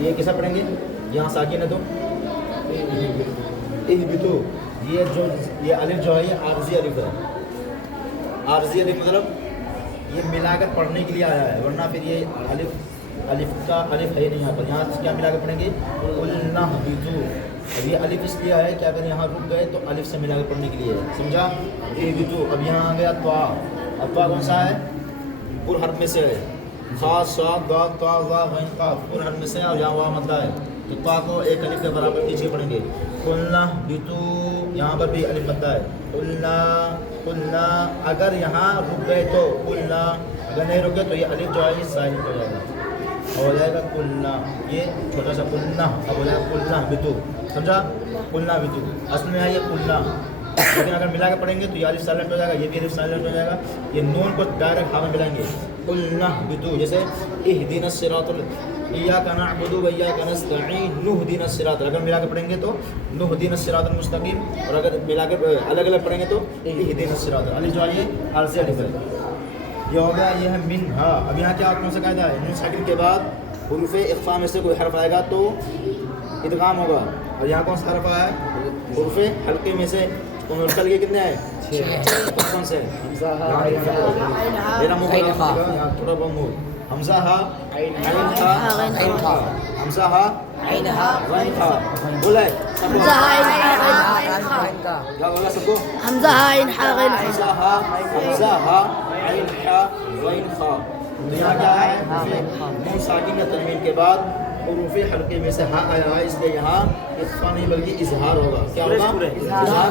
یہ کیسا پڑھیں گے؟ یہاں ساکن ہے تو اہبتو، یہ الف جو ہے یہ عارضی الف ہے. عارضی الف مطلب یہ ملا کر پڑھنے کے لیے آیا ہے، ورنہ پھر یہ الف کا الف ہے نہیں یہاں پر. یہاں کیا ملا کر پڑھیں گے؟ قلنا اہبتو. اب یہ الف اس لیے ہے کہ اگر یہاں رک گئے تو الف سے ملا کر پڑھنے کے لیے ہے. سمجھا؟ اہبتو. اب یہاں آ گیا طا. اب طا کون سا ہے؟ پر حرف میں سے ہے. خاص صاد ضاد طا ظا غین قاف پر حرف میں سے اور یہاں واو مدہ ہے، تو طا کو ایک الف کے برابر کھینچ کے پڑھیں گے. قلنا اہبتو. یہاں پر بھی الف مدہ ہے. قلنا اگر یہاں رک گئے تو قلنا، اگر نہیں رک گئے تو یہ الف جو ہے یہ ساکن ہو جائے گا، ہو جائے گا قلنا. یہ چھوٹا سا قلنا اب ہو جائے گا قلنا اہبتو. سمجھا؟ قلنا اہبتو اصل میں ہے یہ قلنا، لیکن اگر ملا کے پڑھیں گے تو یہ الف سائلنٹ ہو جائے گا، یہ بھی الف سائلنٹ ہو جائے گا. یہ نون کو ڈائریکٹ ہاں میں ملائیں گے. قلنا اہبتو. جیسے اہدنا الصراط ایاک نعبد و ایاک نستعین نہدنا الصراط، اگر ملا کے پڑھیں گے تو نہدنا الصراط المستقیم، اور اگر ملا کے الگ الگ پڑھیں گے تو اہدنا الصراط. الف جو ہے یہ عارضی الف ہے. یہ ہو گیا. یہ ہے منہا. اب یہاں کیا کون سا قاعدہ ہے؟ نون ساکن کے بعد حروف اخفاء میں سے کوئی حرف آئے گا تو ادغام ہوگا. اور یہاں کون سا حرف آیا ہے؟ حروف حلقے میں سے. کل کے کتنے آئے؟ 6. کون سے؟ میرا منہ یہاں تھوڑا بہت منہ. حمزہ ہا عین ہا غین ہا. حمزہ ہا عین ہا غین ہا. بولا ہے حمزہ ہا عین ہا غین ہا. کیا ہوگا سب کو؟ حمزہ ہا عین ہا غین ہا. حمزہ ہا عین ہا غین ہا. تو یہاں کیا ہے؟ نون ساکن یا تنوین کے بعد حروف حلقے میں سے ہاں آیا ہے، اس لیے یہاں اخفاء نہیں بلکہ اظہار ہوگا. کیا ہوگا؟ اظہار.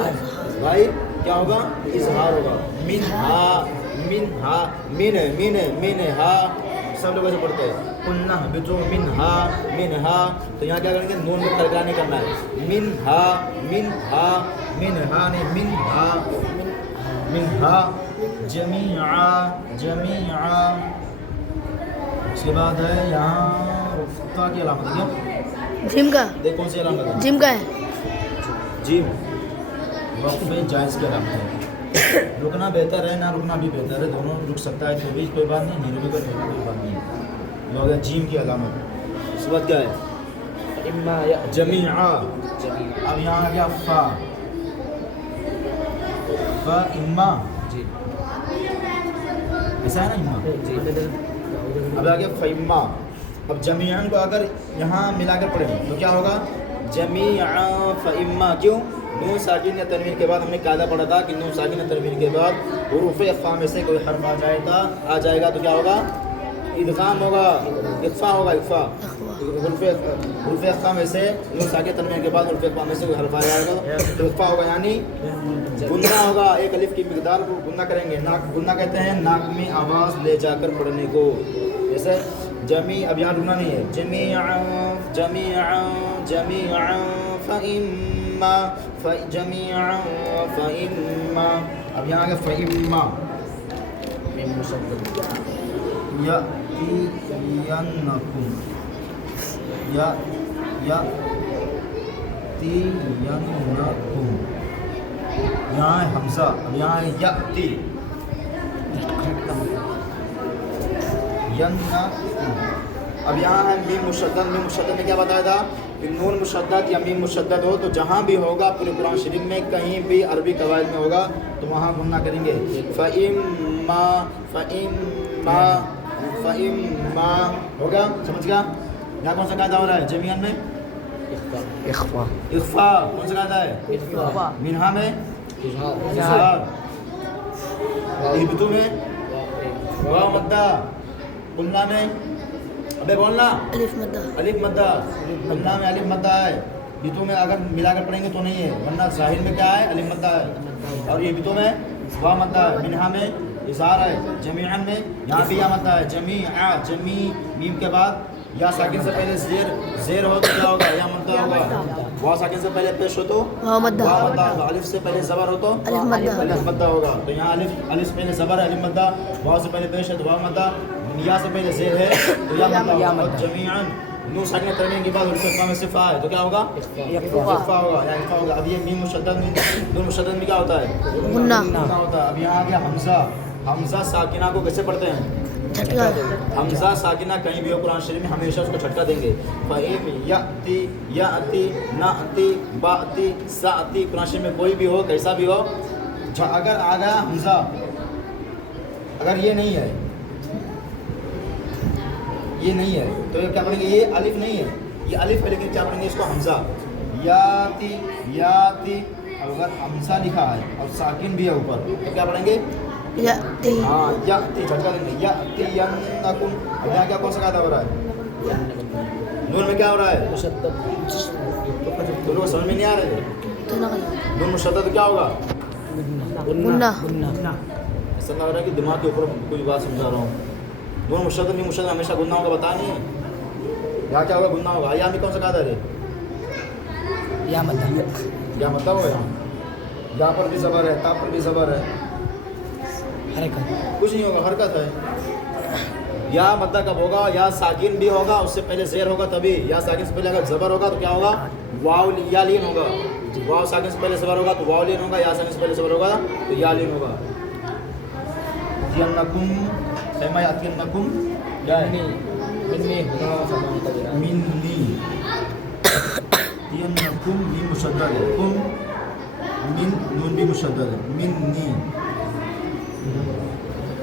بھائی کیا ہوگا؟ اظہار ہوگا. منہا منہا من ہا سب لوگ ایسے پڑھتے ہیں. قلنا اہبتو منہا منہا. تو یہاں کیا کریں گے؟ نون کو ترکا نہیں کرنا ہے. منہا منہا منہا نہیں منہا منہا جمیعا جمیعا. اس کے بعد ہے یہاں رفتا کی علامت ہے کیا؟ جیم کا. دیکھ کون سی علامت ہے؟ جیم کا ہے. جیم وقف جائز کی علامت ہے. رکنا بہتر ہے، نہ رکنا بھی بہتر ہے. دونوں رک سکتا ہے تو بھی کوئی بات نہیں، نہیں رکے گا کوئی بات نہیں. یہ ہو گیا جیم کی علامت. اس کے بعد کیا ہے؟ جمیعا. اب یہاں آ گیا فا. فا اما. ایسا ہے نا اما. اب آ گیا فیما. اب جمیعاً کو اگر یہاں ملا کر پڑھیں تو کیا ہوگا؟ جمیعا فیما. کیوں؟ نون ساکن یا تنوین کے بعد ہم نے قاعدہ پڑھا تھا کہ نون ساکن یا تنوین کے بعد حروف اخفاء میں سے کوئی حرف آ جائے گا تو کیا ہوگا؟ ادغام ہوگا، اخفاء ہوگا. اخفاء حروف اخفاء میں سے نون ساکن تنوین کے بعد حروف اخفاء میں سے کوئی حرف آ جائے گا تو اخفاء ہوگا، یعنی گننا ہوگا. ایک الف کی مقدار کو گننا کریں گے. گننا کہتے ہیں ناک میں آواز لے جا کر پڑھنے کو. جیسے جمی. اب یہاں رکنا نہیں ہے. جمیعا جمیعا جمیعا فإما جمیعا فإما. اب یہاں آگے فإما. یأتینکم یأتینکم. یہاں ہے حمزہ. اب یہاں ہے یأتی. اب یہاں ہے میم مشدد. میم مشدد میں کیا بتایا تھا کہ نون مشدد یا میم مشدد ہو تو جہاں بھی ہوگا پورے قرآن شریف میں کہیں بھی عربی قواعد میں ہوگا تو وہاں گننا کریں گے. فإما فإما فإما. ہوگا؟ سمجھ گیا؟ یہاں کون سا قاعدہ ہو رہا ہے؟ جمیعاً میں اخفاء. اخفاء. کون سا قاعدہ ہے؟ منہا میں اظہار. اہبتو میں واو مدہ. قلنا میں ابے بولنا الف مدہ. الف مدہ. قلنا میں الف مدہ ہے. بیتو میں اگر ملا کر پڑھیں گے تو نہیں ہے، ورنہ ظاہر میں کیا ہے؟ الف مدہ ہے. اور یہ بیتو میں واو مدہ ہے. منہا میں اظہار ہے. جمیعاً میں یہاں بھی یا مدہ ہے. جمیعا جمی. میم کے بعد یا ساکن سے پہلے زیر ہو تو کیا ہوگا؟ یا مدہ ہوگا. واو ساکن سے پہلے پیش ہو تو واو مدہ. واو مدہ ہوگا. الف سے پہلے زبر ہو تو الف مدہ. الف مدہ ہوگا. تو یہاں الف سے پہلے زبر ہے الف مدہ. واو سے پہلے پیش ہے تو واو مدہ. یا سے پہلے زیر ہے تو یا مدہ ہوگا. جمیعاً نون ساکن تنوین کے بعد حروف اخفاء میں سے فا ہے تو کیا ہوگا؟ اخفاء ہوگا یا اخفاء ہوگا. اب یہ میم مشدد نون مشدد میں کیا ہوتا ہے؟ غنہ. ہوتا ہے. اب یہاں آ گیا حمزہ. حمزہ ساکنہ کو کیسے پڑھتے ہیں؟ झटका हमजा साकिना कहीं भी हो कुरान शरीफ में हमेशा उसको झटका देंगे। फ़हीम याती याती नाती बाती साती कुरान शरीफ में कोई भी हो कैसा भी हो, अगर आ गया हमजा, अगर ये नहीं है, ये नहीं है तो ये क्या पढ़ेंगे, ये अलिफ नहीं है, ये अलिफ है लेकिन क्या पढ़ेंगे इसको हमजा। याती याती, अगर हमजा लिखा है और साकिन भी है ऊपर तो क्या पढ़ेंगे, याती हाँ याती झटका देंगे। यातियन्नकुम, अब यहाँ क्या कौन सा कायदा हो रहा है, नून में क्या हो रहा है, तो लोग समझ में नहीं आ रहे थे, तो ना नून मुशद्दद क्या होगा, गुन्ना ऐसा लग रहा है कि दिमाग के ऊपर कोई बात समझा रहा हूँ। नून मुशद्दद नहीं मुशद्दद हमेशा गुन्ना होगा, बता नहीं है यहाँ क्या होगा, गुन्ना होगा। या में कौन सा कायदा है, या मतलब या मतलब होगा, यहाँ पर भी ज़बर है, ता पर भी ज़बर है, कुछ नहीं होगा, हरकत है। या मद्दा कब होगा, या साकिन भी होगा उससे पहले ज़ेर होगा तभी, या साकिन से पहले अगर ज़बर होगा तो क्या होगा, वाव या लीन होगा। वाव साकिन से पहले ज़बर होगा तो वाव लीन होगा, या साकिन से पहले ज़बर होगा तो या लीन होगा। यन्नकुम फमा यन्नकुम क्या है, मिन्नी यन्नकुम मीम मुशद्दद है, कुम मिन नून भी मुशद्दद है, मिन्नी।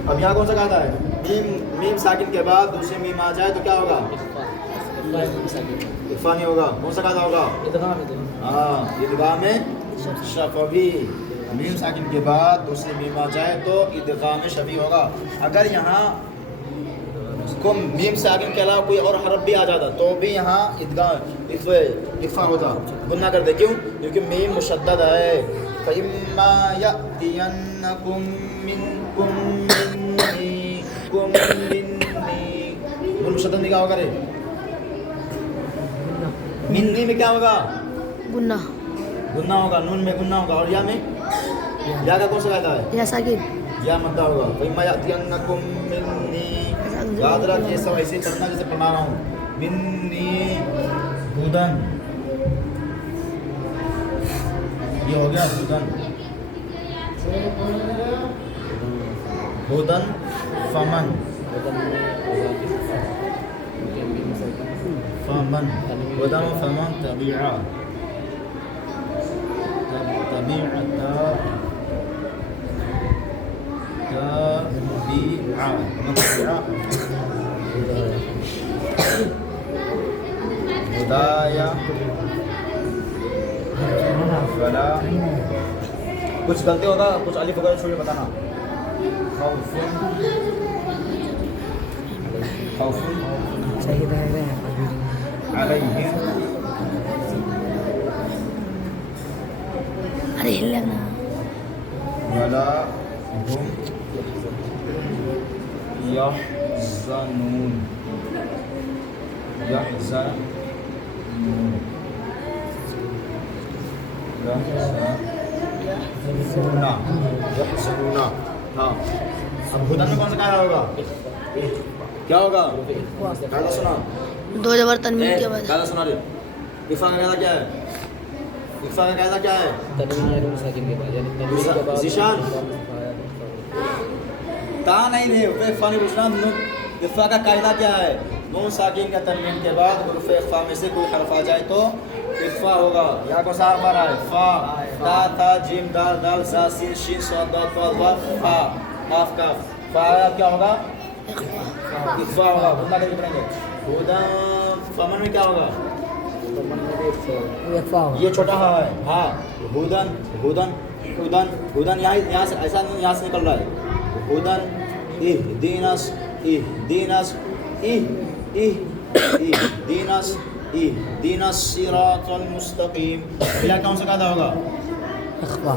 अब यहाँ कौन सा कहता है, मीम साकिन के बाद दूसरी मीम आ जाए तो क्या होगा, इक्फा नहीं होगा, कौन सा कहता होगा, हाँ इदगाम में शफवी। मीम साकिन के बाद दूसरी मीम आ जाए तो इदगाम में शफी होगा। अगर यहाँ को मीम साकिन के अलावा कोई और हरफ भी आ जाता तो भी यहाँ इक्फा होता, गुन्ना करते, क्यों, क्योंकि मीम मुशद्दद है। फ़इम्मा यअतियन्नकुम मिनकुम मुशद्दद में क्या होगा रे, मिन्नी में क्या होगा, गुन्ना गुन्ना होगा, नून में गुन्ना होगा, और या में या का कौन सा कायदा है, या साकिन या मद्दा होगा। फ़इम्मा यअतियन्नकुम मिन्नी, याद रखिए सब ऐसे पढ़ना जैसे पढ़ा रहा हूँ, मिन्नी हुदन, ये हो गया हुदन, हुदन फमन, फमन हुदन फमन तबीआ, तबीअता तबीआ हुदाया फला, कुछ गलती होगा, कुछ अलिफ वगैरह छोड़ के बताना। खौफुन खौफुन सही रहेगा अलैहिम, अरे हिलना वला हुम यहज़नून, यहज़नून यहज़नूना। हाँ अब हुदन में कौन सा कायदा होगा, क्या होगा, कायदा सुना, दो जबर तनवीन के बाद कायदा सुना रे, इक्फा का कायदा क्या है, इक्फा का कायदा क्या है, ज़ीशान ता नहीं थे इक्फा नहीं पूछना, इक्फा का कायदा क्या है, नून साकिन का तनवीन के बाद हुरूफ इक्फा में से कोई हरफ आ जाए तो इक्फा होगा। यहाँ को साफ आ रहा है, फा ता था जीम दाल दाल सा सीन शीन सॉद दाल दाल वाव फा काफ काफ, फा क्या होगा, इक्फा होगा, गुन्ना करके पढ़ेंगे। हुदन फमन में क्या होगा, ये छोटा हा है, हाँ हुदन हुदन हुदन हुदन, यहाँ से ऐसा यहाँ से निकल रहा है, हुदन इहदीनस इहदीनस इहदीनस इहदीनस सिरातल मुस्तकीम, मिला कौन सा कायदा होगा,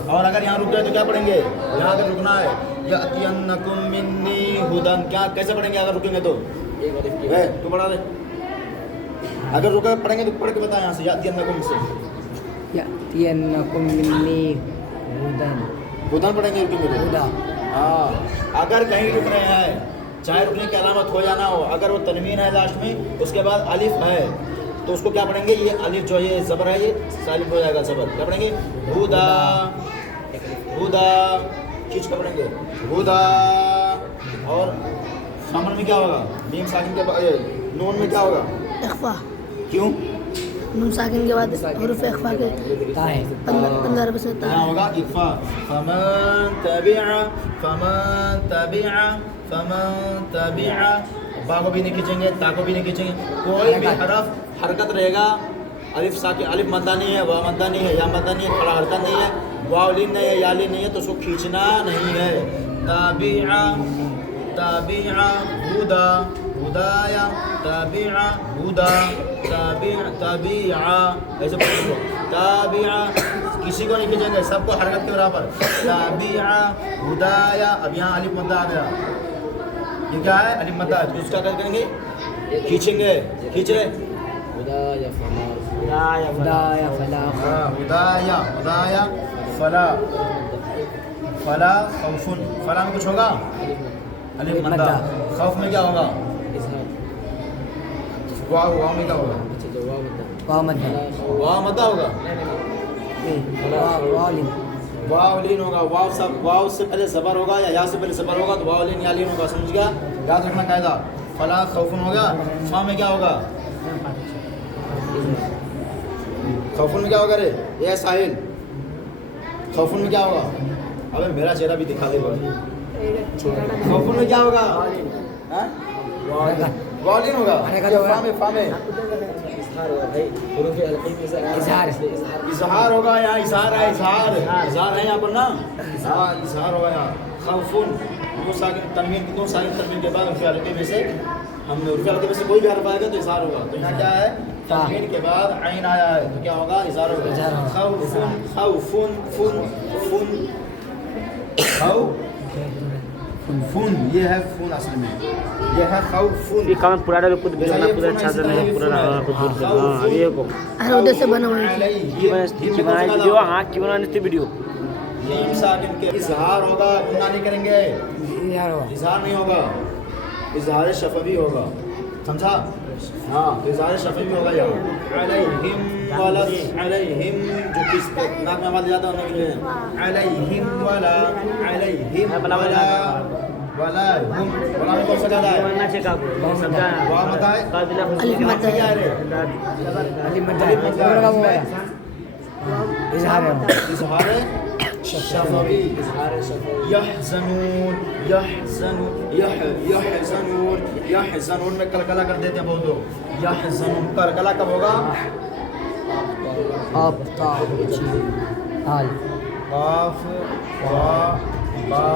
और अगर यहाँ रुक गए तो क्या पढ़ेंगे, यहाँ अगर रुकना है यअतियन्नकुम मिन्नी हुदन, क्या कैसे पढ़ेंगे अगर रुकेंगे तो, तू पढ़ा दे, अगर रुके पढ़ेंगे तो पढ़ के बता यहाँ से, यअतियन्नकुम से यअतियन्नकुम मिन्नी हुदन, हुदन पढ़ेंगे रुकेंगे तो, हाँ अगर कहीं रुक रहे हैं चाहे रुकने की अलामत हो या ना हो, अगर वो तनवीन है लास्ट में उसके बाद अलिफ है तो उसको क्या पढ़ेंगे, ये अलिफ जो ये ज़बर है ये सालिम हो जाएगा ज़बर, क्या पढ़ेंगे, हुदा हुदा खींच कर पढ़ेंगे, हुदा और खमन में क्या होगा? मीम साकिन के बाद नून में क्या होगा? इख्फा क्यों? नून साकिन के बाद हुरूफ इख्फा के ता है क्या15 रुपए से ता है होगा? इख्फा। फमन तबिआ बा को भी नहीं खींचेंगे, ता को भी नहीं खींचेंगे। कोई भी हरफ हरकत रहेगा, अलिफ साकिन, अलिफ मद्दा नहीं है, वाव मद्दा नहीं है, या मद्दा नहीं है, खड़ा हरकत नहीं है, वाव लीन नहीं है, या लीन नहीं है, तो उसको खींचना नहीं है। तबिआ तबिआ हुदा हुदाया तबिआ हुदा तबिआ ऐसे बोलो। तबिआ किसी को नहीं खींचेंगे, सबको हरकत के बराबर। तबिआ हुदाया। अब यहाँ अलिफ मद्दा आ गया, ये क्या है? अलिफ मद्दा है, तो उसका क्या करेंगे? खींचेंगे। खींचे हुदाया फला हुदाया हुदाया फला फला खौफुन। फला में कुछ होगा? अलिफ मद्दा। खौफ में क्या होगा? वाव में क्या होगा? वाव मद्दा वाव मद्दा होगा, वाव लीन होगा। वाव से पहले ज़बर होगा या से पहले ज़बर होगा, तो वाव लीन या लीन होगा, समझ गया? याद रखना कायदा। फला खौफुन होगा। फा में क्या होगा? खौफुन में क्या होगा रे? ये साहिल, खौफुन में क्या होगा? अबे मेरा चेहरा भी दिखा दे। खौफुन में क्या होगा? वालिन होगा। फा में इजहार होगा। यहाँ इजहार है, इजहार है यहाँ पर ना। हाँ, इजहार होगा यहाँ। खौफुन दो साकिन तनवीन के बाद उर्फ़ हल्के में से हमने उर्फ़ हल्के में से कोई भी हर्फ आएगा तो इजहार होगा। तो यहाँ क्या है? तनवीन के बाद आइन आया है, तो क्या होगा? इजहार होगा। खौफुन फुन, ये है फुन असल में, ये है खौफुन। ये कमेंट पूरा डालो, खुद वीडियो बना, पूरा अच्छा से नहीं पूरा डालो, खुद दूर से। हां ये को अरे उधर से बना हुआ है की बनाई वीडियो, हां की बनानी थी वीडियो। मीम साकिन के इजहार होगा, गुन्ना नहीं करेंगे। इजहार नहीं होगा, इजहार शफवी होगा, समझा? हाँ, तो इजहार शफवी होगा यहाँ। अलैहिम वाला, अलैहिम जो किस नाक में आवाज जाता है उन्हें के लिए अलैहिम वाला, अलैहिम वाला वाला हुम। वाला में कौन सा ज्यादा है? बनना चाहिए का समझा? वाह मता है, अलिफ मद्दा क्या है रे? अलिफ मद्दा इजहार है, इजहार शफवी। यहज़नून यहज़नून में कलकला कर देते हैं बहुत लोग। यहज़नून कलकला कब होगा? आप ता जी हाल काफ वा बा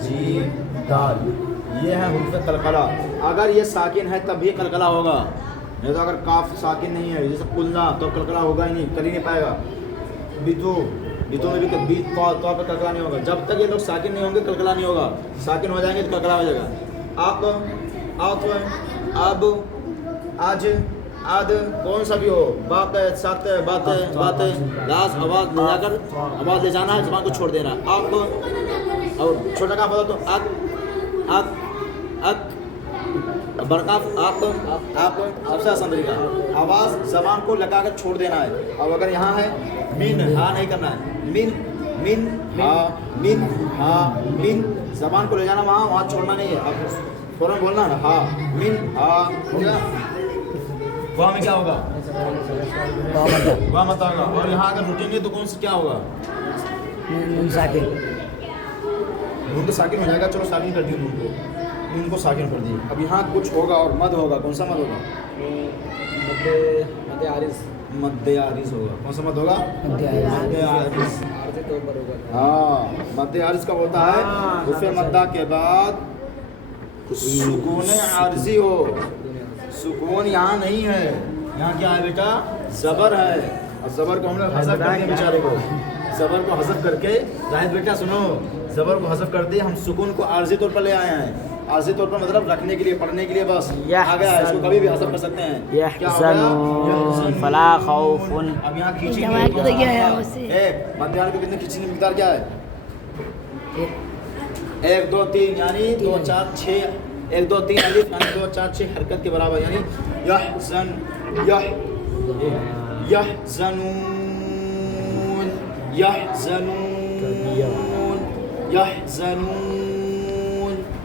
जीम दाल, ये है हुर्फ़ कलकला। अगर ये साकिन है तब भी कलकला होगा, नहीं तो अगर काफ साकिन नहीं है जैसे कुलना तो कलकला होगा ही नहीं, कर ही नहीं पाएगा। बितु में भी बीत तो पर कलकला नहीं होगा। जब तक ये लोग साकिन नहीं होंगे कलकला नहीं होगा। साकिन हो जाएंगे तो कलकला हो जाएगा। आप अब आज आद कौन सा भी हो, बात साथ बातें लास्ट आवाज़ ले जाकर आवाज़ ले जाना है, ज़बान को छोड़ देना। आप और छोटा का बोला तो अक बड़का आप सबसे आसान तरीका, आवाज़ ज़बान को लगा कर छोड़ देना है। अब अगर यहाँ है मिन, हाँ नहीं करना है, मिन ज़बान को ले जाना वहाँ छोड़ना नहीं है। अब फौरन बोलना है हाँ मिन हाँ, वहाँ में क्या होगा? वहाँ मत होगा। और यहाँ अगर रुकेंगे तो कौन सा क्या होगा? नून साकिन, नून तो साकिन हो जाएगा। चलो साकिन कर दिए नून को साकिन कर दिए। अब यहाँ कुछ होगा और मद होगा। कौन सा मद होगा? मद्दे आरिस होगा। कौन सा मद होगा? मद्दे आरिस। हाँ, मद्दे आरिस कब होता है? उसे मद्दा के बाद सुकून आरिज़ी हो। सुकून यहाँ नहीं है, यहाँ क्या है बेटा? ज़बर है। और ज़बर को हमने हज़फ कर दिया बेचारे को, ज़बर को हज़फ करके, जाहिद बेटा सुनो, ज़बर को हज़फ कर दिए, हम सुकून को आर्ज़ी तौर पर ले आए हैं। आर्ज़ी तौर पर मतलब रखने के लिए, पढ़ने के लिए, बस आ गया है। इसको कभी भी हज़फ कर सकते हैं। क्या हो गया? फला खौफुन। अब यहाँ खींचेंगे मध्य की कितनी खींचने की मिक़दार क्या है? 1 2 3 यानी 2 4 6, 1 2 3 अलिफ यानी 2 4 6 हरकत के बराबर, यानी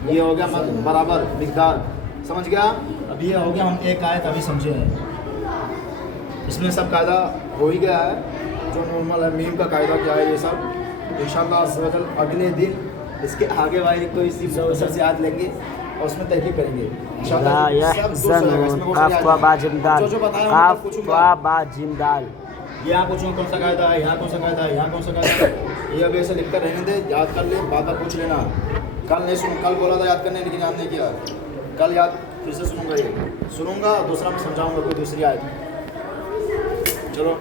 ये हो गया बराबर मिकदार, समझ गया। अब ये हो गया हम एक आयत अभी समझे हैं, इसमें सब कायदा हो ही गया है, जो नॉर्मल है मीम का कायदा क्या है ये सब इंशाअल्लाह अज़्ज़ अगले दिन इसके आगे वाली कोई सी मुसलसल से आयत लेंगे और उसमें तहकीक करेंगे ला यहज़न काफ वा बा जिम दाल, काफ वा बा जिम दाल। यहाँ पूछूँ कौन सा कायदा है, यहाँ कौन सा कायदा है, यहाँ कौन सा कायदा है, ये अभी ऐसे लिख कर रहने दे, याद कर ले, बार बार पूछ लेना। कल नहीं सुन, कल बोला था याद करने लेकिन याद नहीं किया, कल याद फिर से सुनूंगा, ये सुनूंगा दूसरा मैं समझाऊंगा कोई दूसरी आयत। चलो